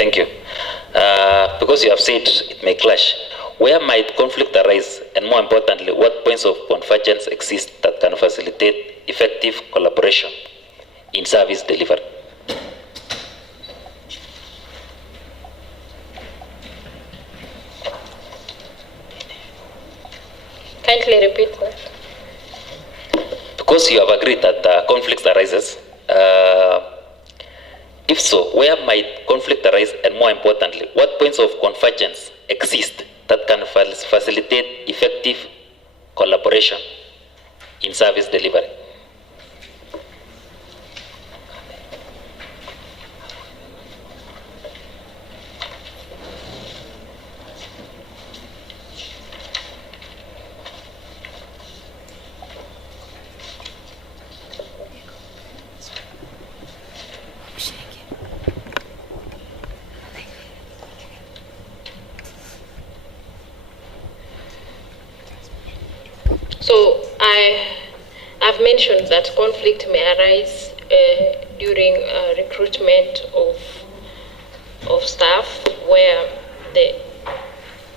Thank you. Because you have said it may clash, where might conflict arise, and more importantly, what points of convergence exist that can facilitate effective collaboration in service delivery? Kindly repeat that. Because you have agreed that conflicts arises, if so, where might conflict arise, and more importantly, what points of convergence exist that can facilitate effective collaboration in service delivery? So I've mentioned that conflict may arise during recruitment of staff, where the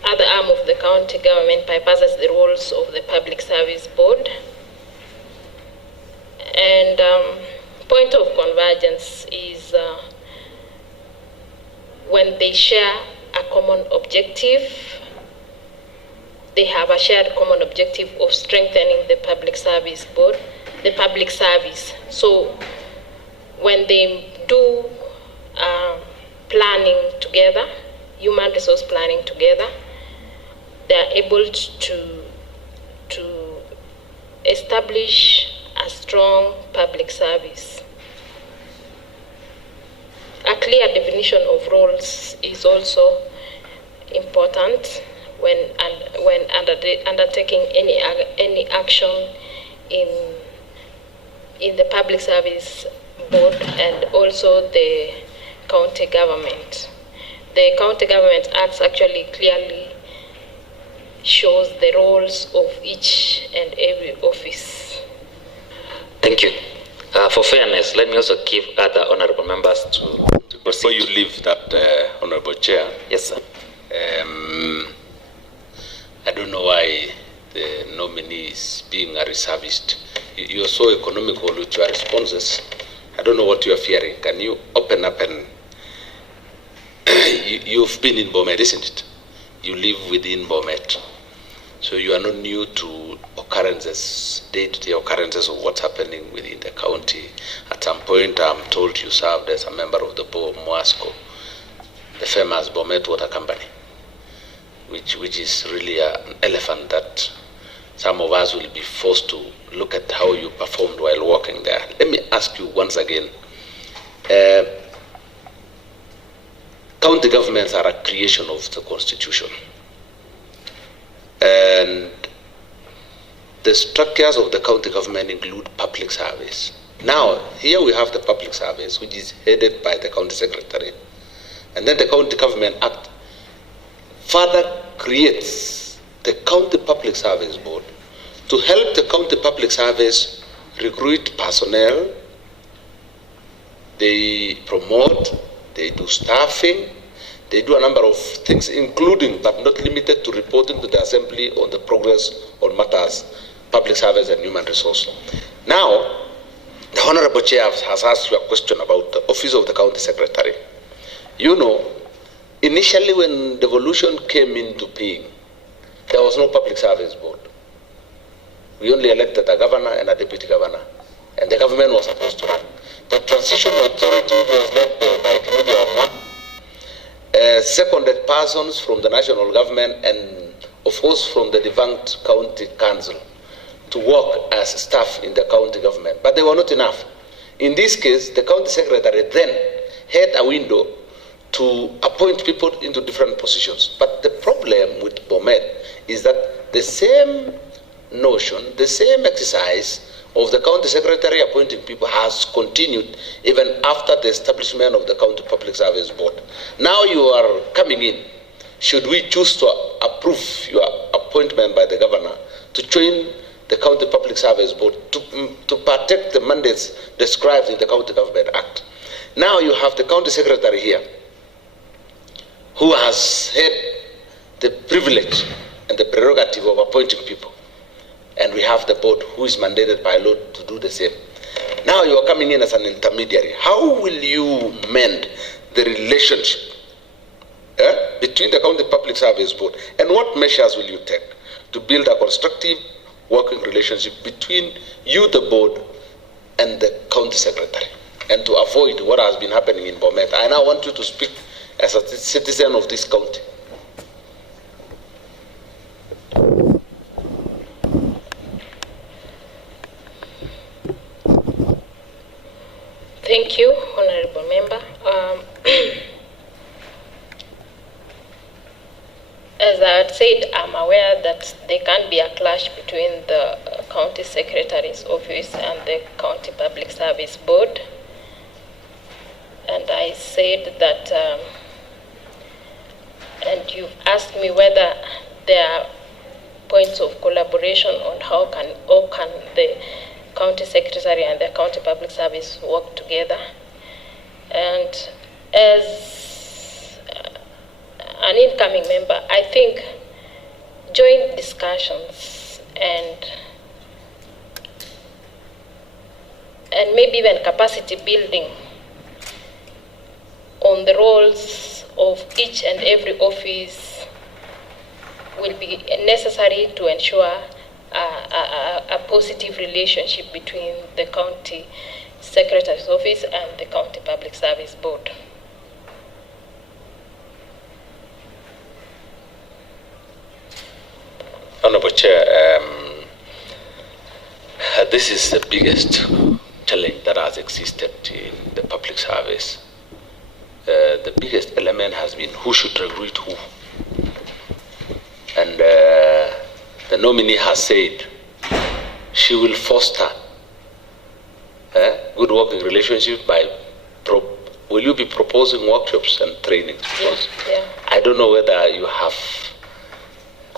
other arm of the county government bypasses the roles of the Public Service Board. And point of convergence is when they share a common objective. They have a shared common objective of strengthening the Public Service Board, the public service. So when they do planning together, human resource planning together, they are able to establish a strong public service. A clear definition of roles is also important when undertaking any action in the Public Service Board and also the county government. The County Government Act actually clearly shows the roles of each and every office. Thank you. For fairness, let me also give other honorable members to proceed. Before you leave that, Honorable Chair. Yes, sir. I don't know why the nominee is being a reservist. You are so economical with your responses. I don't know what you are fearing. Can you open up and you've been in Bomet, isn't it? You live within Bomet. So you are not new to occurrences, day-to-day occurrences of what's happening within the county. At some point, I'm told you served as a member of the board of Moasco, the famous Bomet Water Company, which is really an elephant that some of us will be forced to look at how you performed while working there. Let me ask you once again, county governments are a creation of the Constitution. And the structures of the county government include public service. Now, here we have the public service, which is headed by the county secretary. And then the County Government Act further creates the County Public Service Board to help the County Public Service recruit personnel. They promote, they do staffing, they do a number of things, including but not limited to reporting to the Assembly on the progress on matters, public service and human resource. Now, the Honorable Chair has asked you a question about the Office of the County Secretary. You know, initially when devolution came into being, there was no Public Service Board. We only elected a governor and a deputy governor, and the government was supposed to run. The transition authority was led by Kemei, seconded persons from the national government and of course from the defunct county council to work as staff in the county government, but they were not enough. In this case, the county secretary then had a window to appoint people into different positions. But the problem with Bomet is that the same notion, the same exercise of the county secretary appointing people has continued even after the establishment of the County Public Service Board. Now you are coming in. Should we choose to approve your appointment by the governor to join the County Public Service Board to protect the mandates described in the County Government Act? Now you have the county secretary here. who has had the privilege and the prerogative of appointing people. And we have the board who is mandated by law to do the same. Now you are coming in as an intermediary. How will you mend the relationship between the County Public Service Board, and what measures will you take to build a constructive working relationship between you, the board, and the county secretary, and to avoid what has been happening in Bomet? I now want you to speak as a citizen of this county. Thank you, Honorable Member. As I had said, I'm aware that there can be a clash between the County Secretary's office and the County Public Service Board. And I said that, and you've asked me whether there are points of collaboration on how can the County Secretary and the County Public Service work together. And as an incoming member, I think joint discussions and maybe even capacity building on the roles of each and every office will be necessary to ensure a positive relationship between the County Secretary's Office and the County Public Service Board. Honorable Chair, this is the biggest challenge that has existed in the public service. The biggest element has been who should recruit who. And the nominee has said she will foster good working relationship by, will you be proposing workshops and trainings? Because yeah. I don't know whether you have,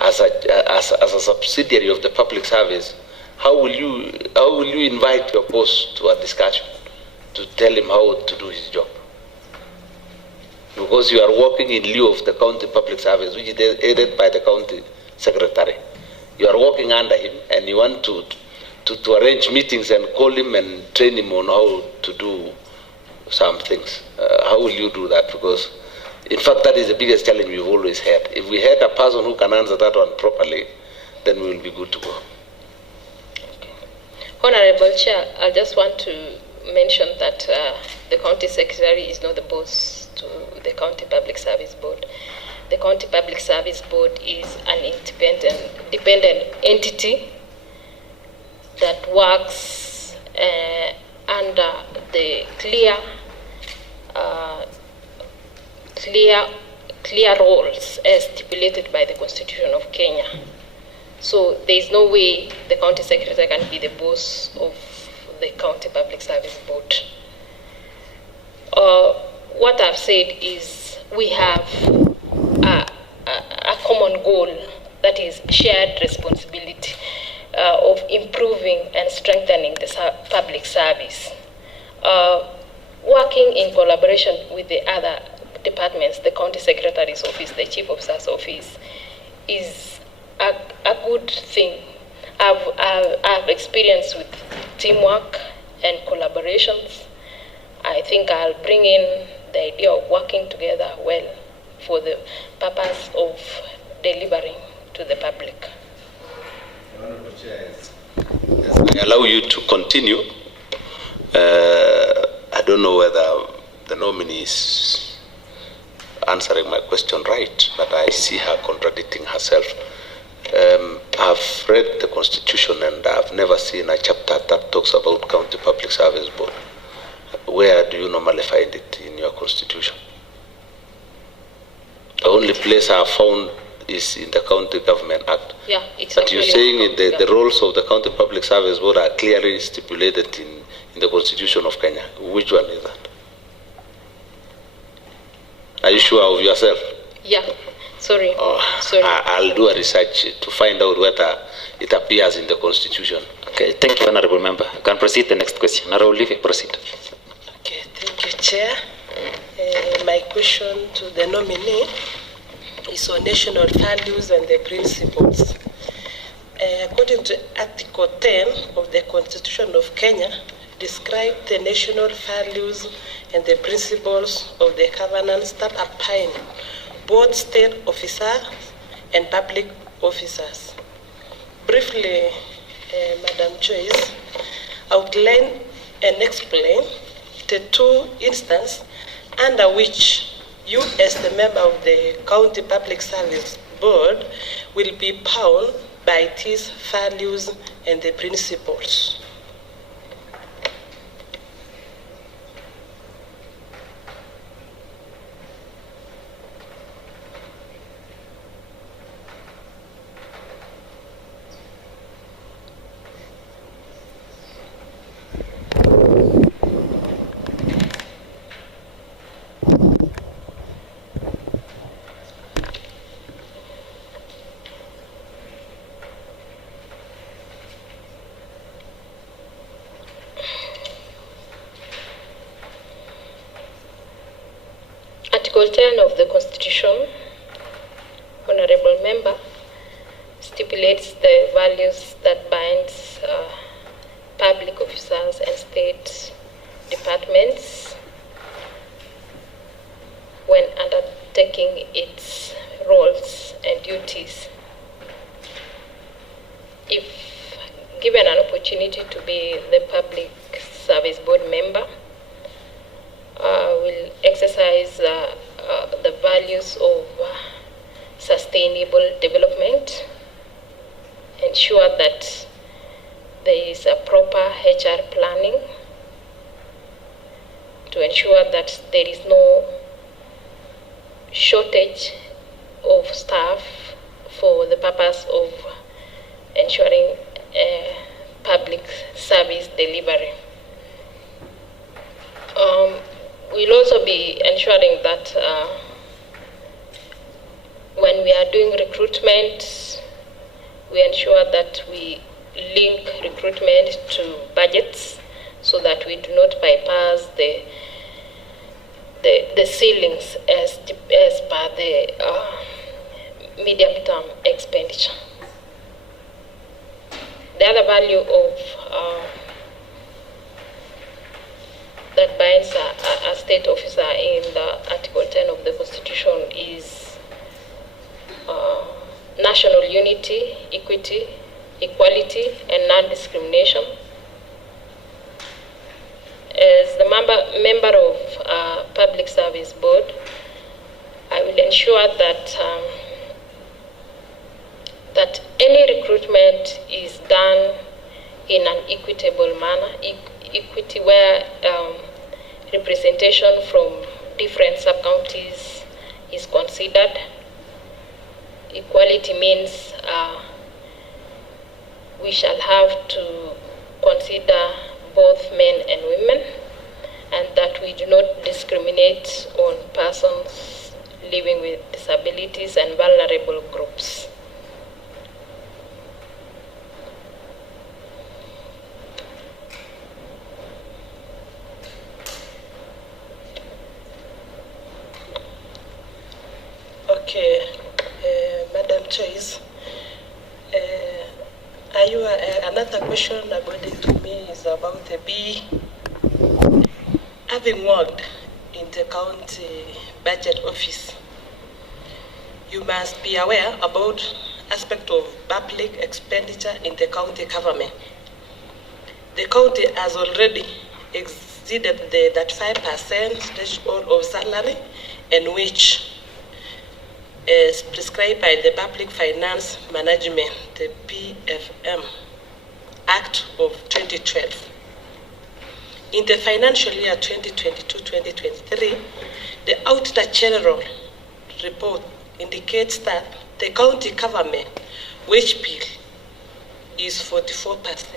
as a subsidiary of the public service, how will you invite your boss to a discussion to tell him how to do his job? Because you are working in lieu of the county public service, which is aided by the county secretary. You are working under him, and you want to arrange meetings and call him and train him on how to do some things. How will you do that? Because, in fact, that is the biggest challenge we've always had. If we had a person who can answer that one properly, then we will be good to go. Okay. Honorable Chair, I just want to mention that the County Secretary is not the boss to the County Public Service Board. The County Public Service Board is an independent entity that works under the clear roles as stipulated by the Constitution of Kenya. So there is no way the County Secretary can be the boss of the County Public Service Board. What I've said is we have a common goal, that is shared responsibility of improving and strengthening the public service. Working in collaboration with the other departments, the County Secretary's Office, the Chief Officer's Office, is a good thing. I've experienced with teamwork and collaborations. I think I'll bring in the idea of working together well for the purpose of delivering to the public. Honorable Chair, I allow you to continue. I don't know whether the nominee is answering my question right, but I see her contradicting herself. I've read the Constitution and I've never seen a chapter that talks about County Public Service Board. Where do you normally find it in your Constitution? The only place I have found is in the County Government Act. Yeah, it's but you're saying the roles of the County Public Service Board are clearly stipulated in the Constitution of Kenya. Which one is that? Are you sure of yourself? Yeah, sorry. Sorry. I'll do a research to find out whether it appears in the Constitution. Okay, thank you, Honorable Member. You can proceed the next question. Honorable Levy, proceed. Okay, thank you, Chair. My question to the nominee is on national values and the principles. According to Article 10 of the Constitution of Kenya, describe the national values and the principles of the governance that apply both state officers and public officers. Briefly, Madam Joyce, outline and explain the two instances under which you, as the member of the County Public Service Board, will be bound by these values and the principles. Article 10 of the Constitution, Honorable Member, stipulates the values that binds public officers and state departments when undertaking its roles and duties. If given an opportunity to be the Public Service Board member, will exercise the values of sustainable development, ensure that there is a proper HR planning to ensure that there is no shortage of staff for the purpose of ensuring public service delivery. We'll also be ensuring that when we are doing recruitment, we ensure that we link recruitment to budgets so that we do not bypass the ceilings as per the medium-term expenditure. The other value of that binds a state officer in the Article 10 of the Constitution is national unity, equity, equality, and non-discrimination. As the member of Public Service Board, I will ensure that that any recruitment is done in an equitable manner, equity where representation from different sub-counties is considered. Equality means we shall have to consider both men and women, and that we do not discriminate on persons living with disabilities and vulnerable groups. Okay, Madam Joyce, another question according to me is about the bee. Having worked in the county budget office, you must be aware about aspect of public expenditure in the county government. The county has already exceeded the 35% threshold of salary, and which is prescribed by the Public Finance Management, the PFM Act of 2012. In the financial year 2022-2023, the Auditor General report indicates that the county government wage bill is 44%,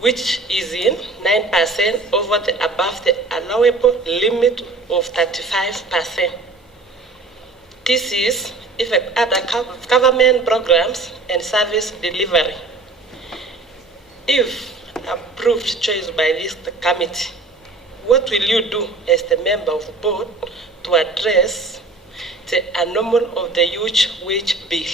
which is in 9% over the above the allowable limit of 35%. This is if other government programs and service delivery, if approved choice by this committee, what will you do as the member of the board to address the anomaly of the huge wage bill?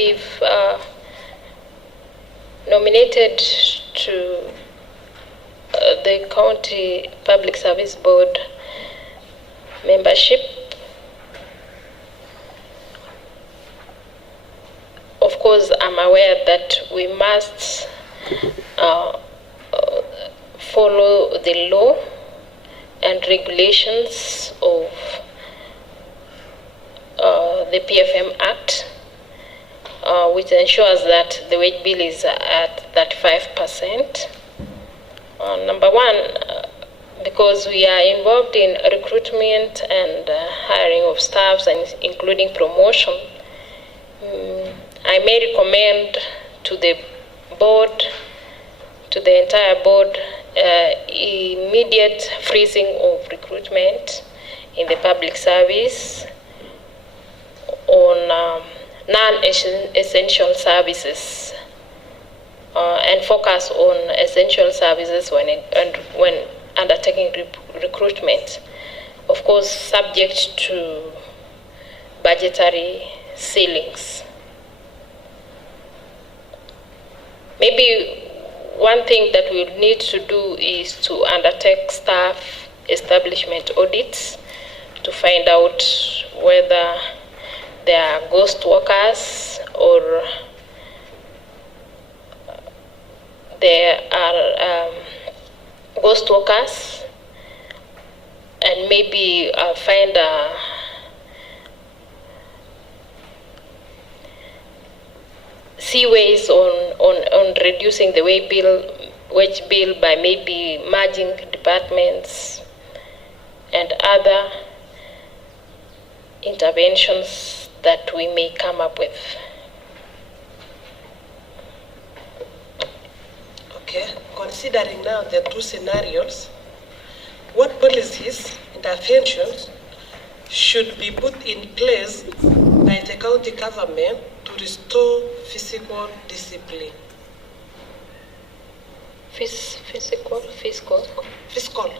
If nominated to the County Public Service Board membership, of course, I'm aware that we must follow the law and regulations of the PFM Act, which ensures that the wage bill is at that 5%. Number one, because we are involved in recruitment and hiring of staffs, and including promotion, I may recommend to the board, to the entire board, immediate freezing of recruitment in the public service on non-essential services, and focus on essential services when undertaking recruitment. Of course, subject to budgetary ceilings. Maybe one thing that we'll need to do is to undertake staff establishment audits to find out whether there are ghost workers or there are ghost workers, and maybe find see ways on reducing the wage bill by maybe merging departments and other interventions that we may come up with. Okay, considering now the two scenarios, what policies, interventions should be put in place by the county government to restore physical discipline? Fiscal discipline.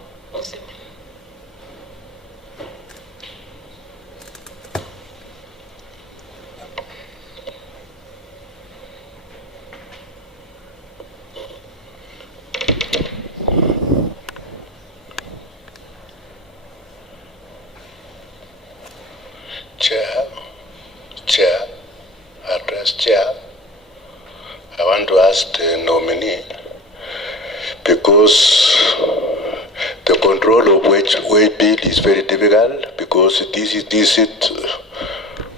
Chair, I want to ask the nominee, because the control of wage bill is very difficult, because this seat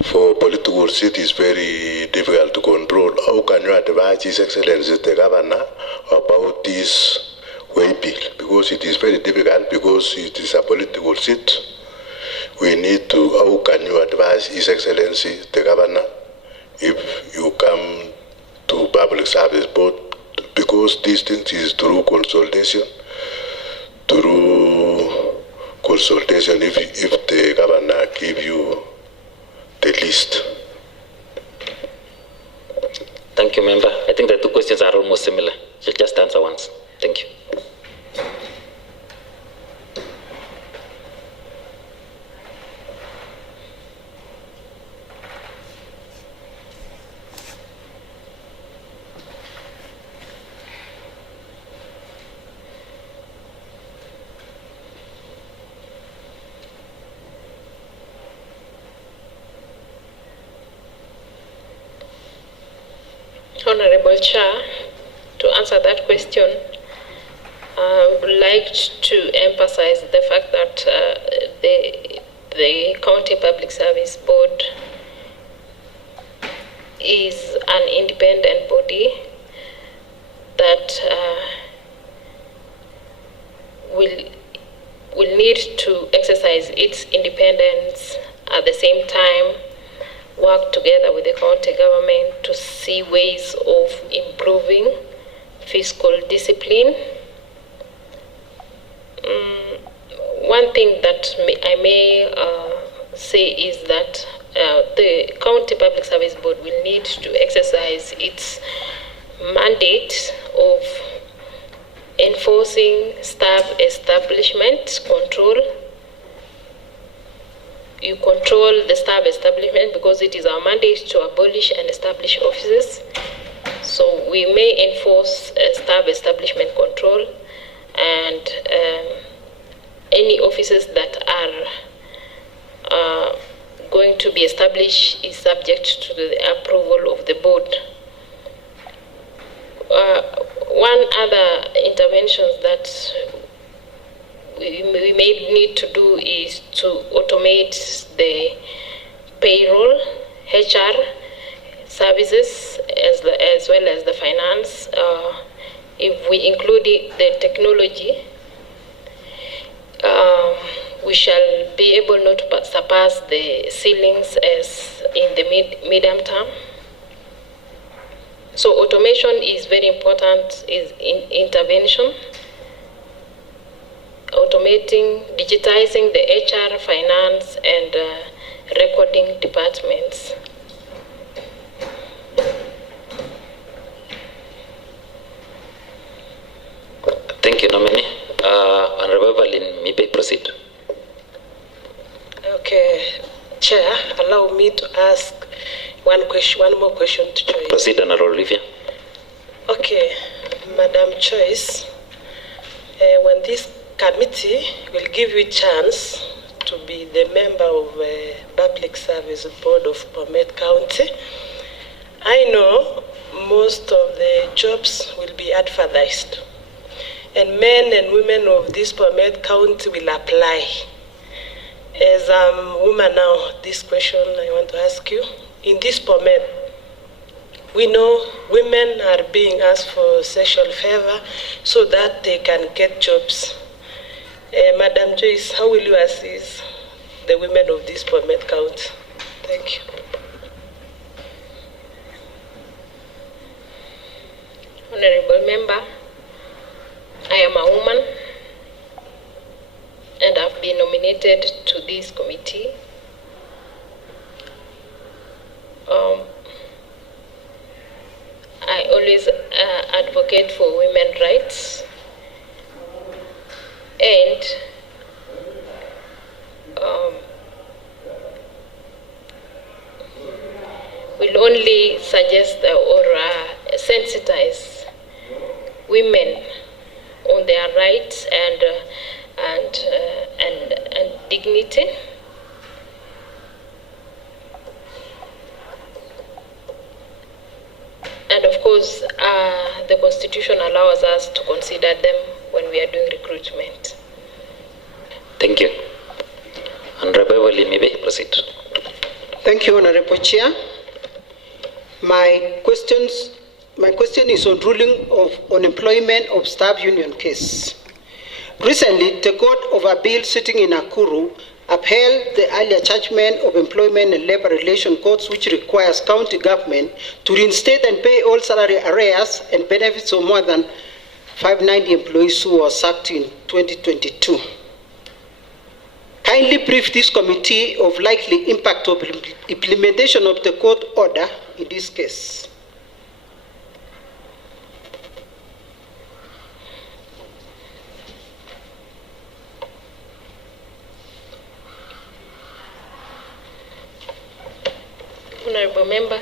for political seat is very difficult to control. How can you advise His Excellency the Governor about this wage bill? Because it is very difficult, because it is a political seat. We need to, how can you advise His Excellency the Governor if you come to public service board, because these things is through consultation, if the governor give you the list. Thank you, member. I think the two questions are almost similar. You'll just answer once. Thank you. Honorable Chair, to answer that question, I would like to emphasize the fact that the County Public Service Board is an independent body that will need to exercise its independence, at the same time work together with the county government to see ways of improving fiscal discipline. One thing that I may say is that the County Public Service Board will need to exercise its mandate of enforcing staff establishment control. You control the staff establishment because it is our mandate to abolish and establish offices. So we may enforce staff establishment control, and any offices that are going to be established is subject to the approval of the board. One other intervention that we may need to do is to automate the payroll, HR services, as well as the finance. If we include the technology, we shall be able not to surpass the ceilings as in the medium term. So automation is very important, is intervention. Automating, digitizing the HR, finance, and recording departments. Thank you, nominee. Honorable Valin, may I proceed? Okay, Chair, allow me to ask one more question to Joyce. Proceed, Honorable Olivia. Okay, Madam Joyce, when this committee will give you a chance to be the member of Public Service Board of Bomet County, I know most of the jobs will be advertised, and men and women of this Bomet County will apply. As a woman now, this question I want to ask you. In this Bomet, we know women are being asked for sexual favor so that they can get jobs. Madam Joyce, how will you assist the women of this Bomet County? Thank you. Honorable Member, I am a woman and I've been nominated to this committee. I always advocate for women's rights, and will only suggest or sensitize women on their rights and dignity. And of course, the Constitution allows us to consider them when we are doing recruitment. Thank you. Honorable Valin, may I proceed? Thank you, Honorable Chair. My question is on ruling of unemployment of staff union case. Recently, the Court of Appeal sitting in Nakuru upheld the earlier judgment of Employment and Labor Relation Courts, which requires county government to reinstate and pay all salary arrears and benefits of more than 590 employees who were sacked in 2022. Kindly brief this committee of likely impact of implementation of the court order in this case. Honorable Member,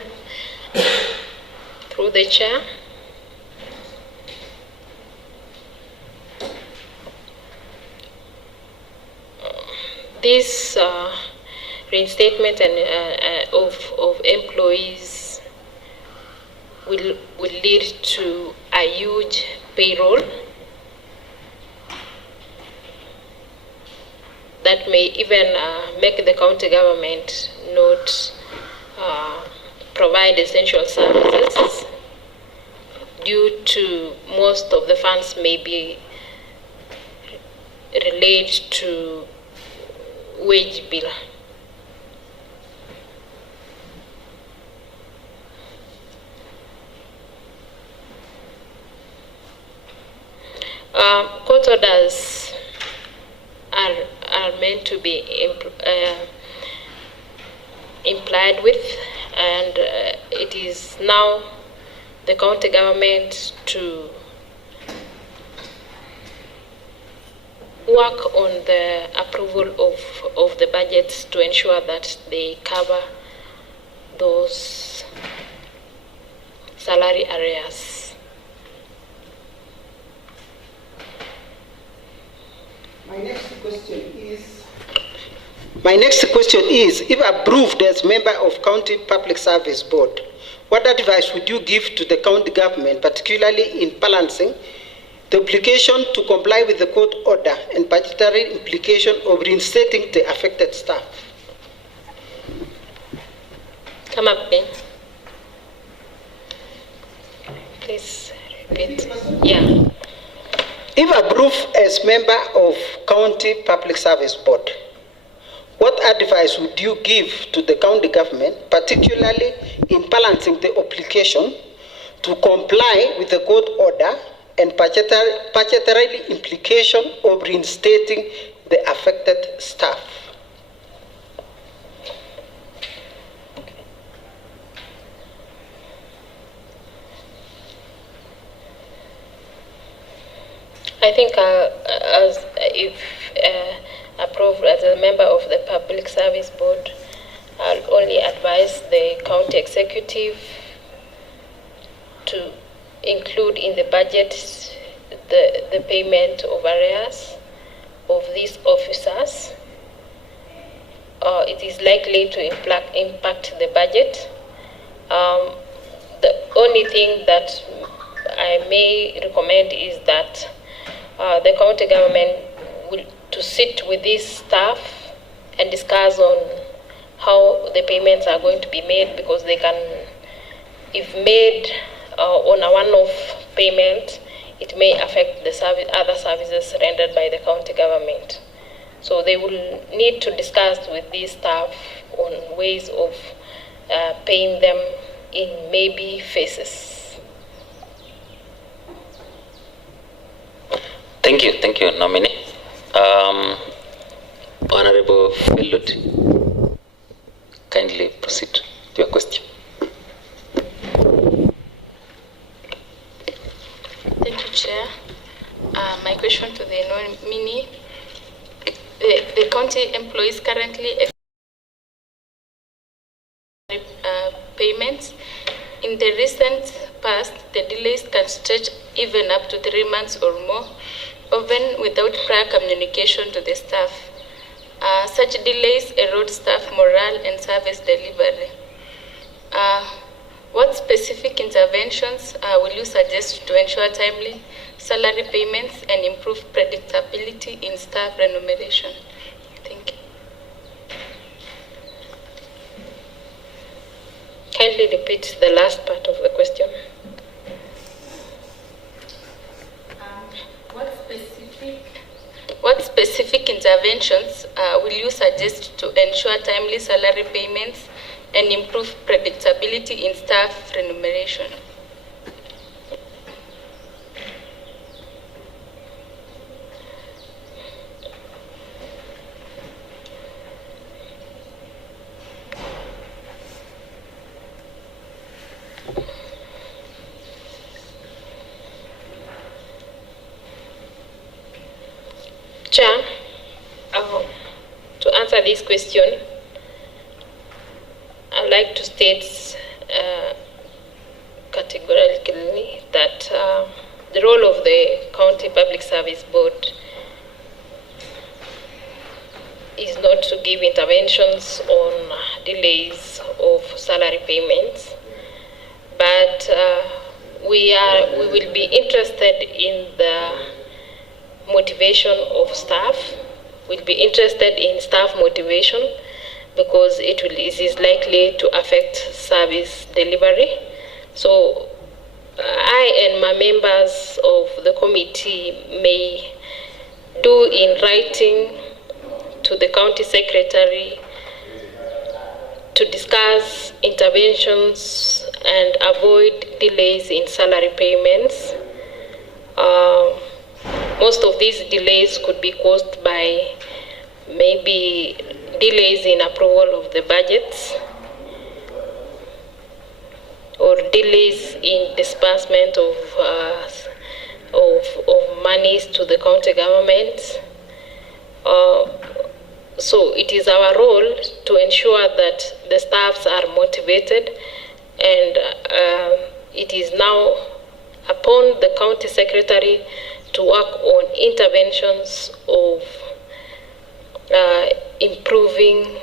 through the Chair, this reinstatement and of employees will lead to a huge payroll that may even make the county government not provide essential services due to most of the funds may be related to wage bill. Court orders are meant to be implied with, and it is now the county government to work on the approval of the budgets to ensure that they cover those salary arrears. My next question is, if approved as member of County Public Service Board, what advice would you give to the county government, particularly in balancing the obligation to comply with the court order and budgetary implication of reinstating the affected staff? Come up again. Please repeat. Yeah. If approved as member of County Public Service Board, what advice would you give to the county government, particularly in balancing the obligation to comply with the court order and budgetary implication of reinstating the affected staff? I think if approved as a member of the Public Service Board, I'll only advise the county executive to include in the budget the payment of arrears of these officers. It is likely to impact the budget. The only thing that I may recommend is that the county government will to sit with these staff and discuss on how the payments are going to be made, because they can, if made on a one-off payment, it may affect the other services rendered by the county government. So they will need to discuss with these staff on ways of paying them in maybe phases. Thank you, nominee. Honorable Felud, kindly proceed to your question. Thank you, Chair. My question to the nominee: the county employees currently payments. In the recent past, the delays can stretch even up to 3 months or more, often without prior communication to the staff. Such delays erode staff morale and service delivery. What specific interventions will you suggest to ensure timely salary payments and improve predictability in staff remuneration? Thank you. Kindly repeat the last part of the question. What specific interventions will you suggest to ensure timely salary payments and improve predictability in staff remuneration? Chair, to answer this question, I'd like to state categorically that the role of the County Public Service Board is not to give interventions on delays of salary payments, but we will be interested in the motivation of staff. We'll be interested in staff motivation because it is likely to affect service delivery. So I and my members of the committee may do in writing to the county secretary to discuss interventions and avoid delays in salary payments. Most of these delays could be caused by maybe delays in approval of the budgets or delays in disbursement of monies to the county government. So it is our role to ensure that the staffs are motivated, and it is now upon the county secretary to work on interventions of improving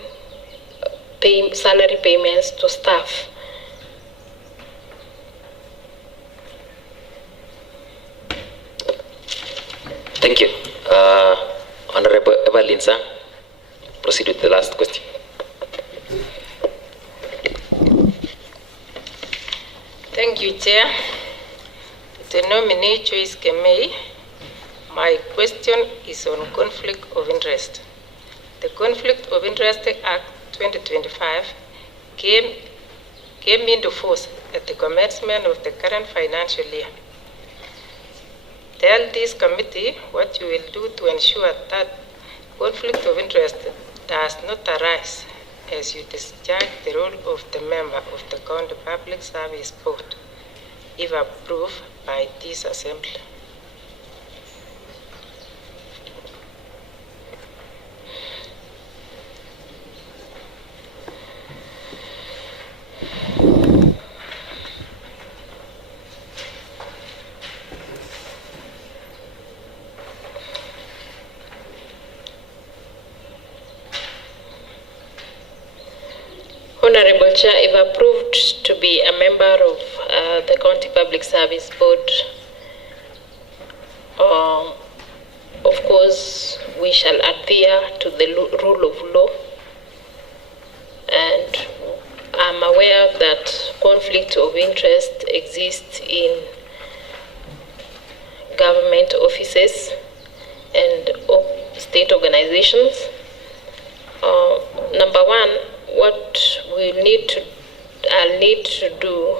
salary payments to staff. Thank you. Honorable Evelyn Sang, proceed with the last question. Thank you, Chair. The nominee Joyce Kemei. My question is on conflict of interest. The Conflict of Interest Act 2025 came into force at the commencement of the current financial year. Tell this committee what you will do to ensure that conflict of interest does not arise as you discharge the role of the member of the County Public Service Board, if approved by this Assembly. Honorable Chair, if approved to be a member of the County Public Service Board, of course, we shall adhere to the rule of law, and I'm aware that conflict of interest exists in government offices and state organizations. Number one, what I'll need to do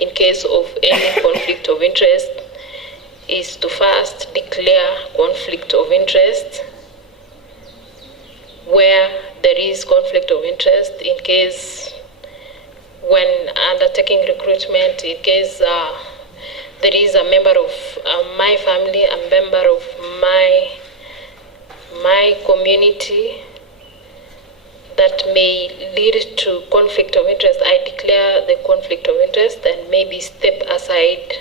in case of any conflict of interest is to first declare conflict of interest where there is conflict of interest, in case when undertaking recruitment, in case there is a member of my family, a member of my community that may lead to conflict of interest, I declare the conflict of interest and maybe step aside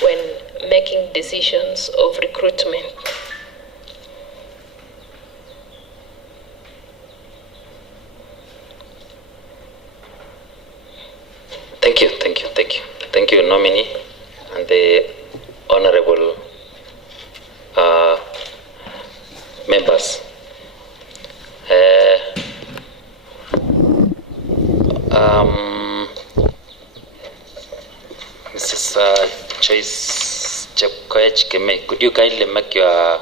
when making decisions of recruitment. Thank you, nominee, and the honorable members. Mrs. Joyce Chepkoech Kemei, could you kindly make your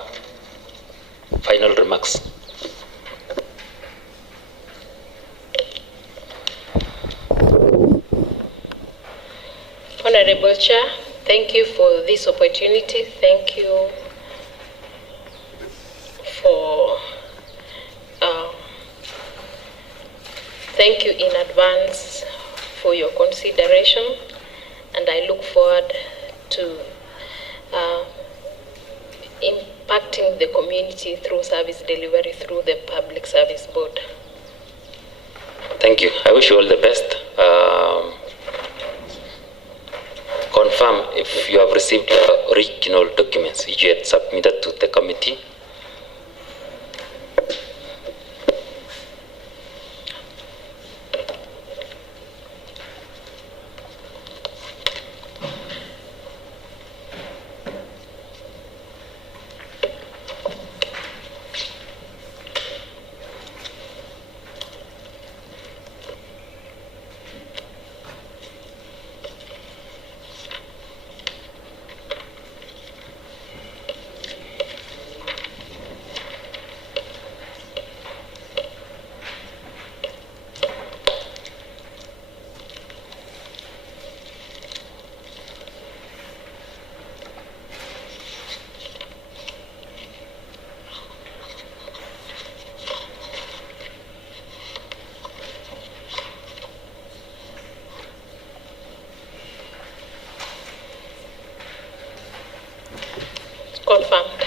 final remarks? Honorable Chair, thank you for this opportunity. Thank you for thank you in advance for your consideration, and I look forward to impacting the community through service delivery through the Public Service Board. Thank you. I wish you all the best. Confirm if you have received your original documents which you had submitted to the committee. confirm.